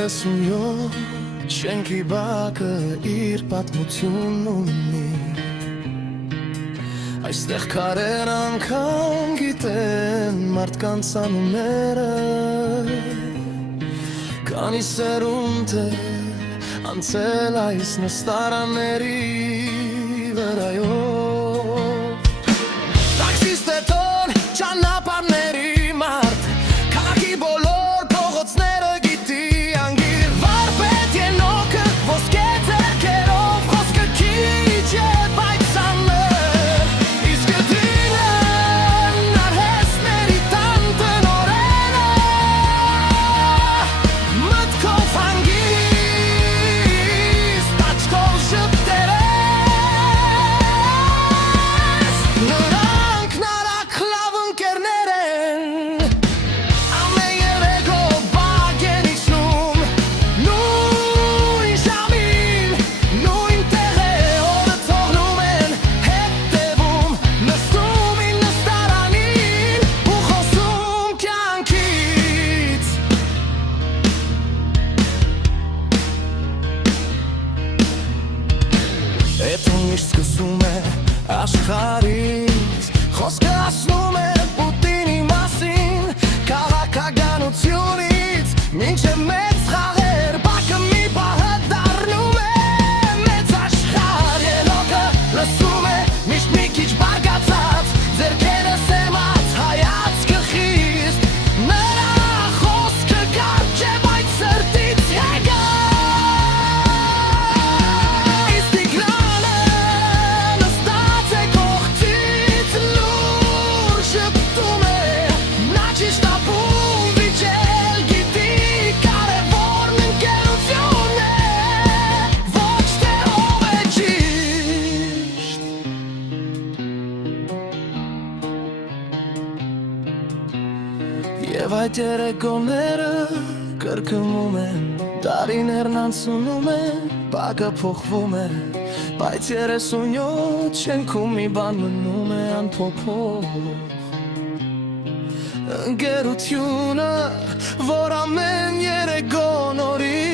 37 շենքի բակը իր պատմությունն ունի Այստեղ քարեր անգամ գիտեն մարդկանց անունները Քանի սերունդ է անցել այս նստարանների վրայով Տաքսիստ է տոն ճանապարհների մարդ Քաղաքի բոլոր փողոցները գիտի անգիր Վարպետ ենոքը ոսկե ձեռքերով խոսքը քիչ է բայց ծանր Իսկ դինն արհեստների տան տնօրենը Մտքով հանգիստ աչքով ժպտերես Նրանք նարակ լավ ընկերներ են Ամեն երեկո բակ են իջնում Նույն ժամին, նույն տեղը օրը թողնում են հետևում Նստում են նստարանին ու խոսում կյանքից Էդ ում միշտ սկսում է աշխարհից Խոսքը ասնում է Պուտինի մասին Քաղաքականությունից մինչև մեծ խաղեր Բակը մի պահը դառնում է մեծ աշխարհ Ելոքը լսում է միշտ մի քիչ բարգացած Ձեռքերը սեմած հայացքը խիստ Նրա խոսքը կարճ է բայց սրտից եկած Տիգրանը նստած է կողքից լուր շպտում է Նա ճիշտ ապում վիճել գիտի կարևորն ընկերությունն է Ոչ թե ով է ճիշտ Եվ այդ երեկոները կրկնում են Տարիներն անցնում են, բակը փոխվում է Բայց 37 շենքում մի բան մնում է անփոփոխ Ընկերությունը, որ ամեն երեկո նորից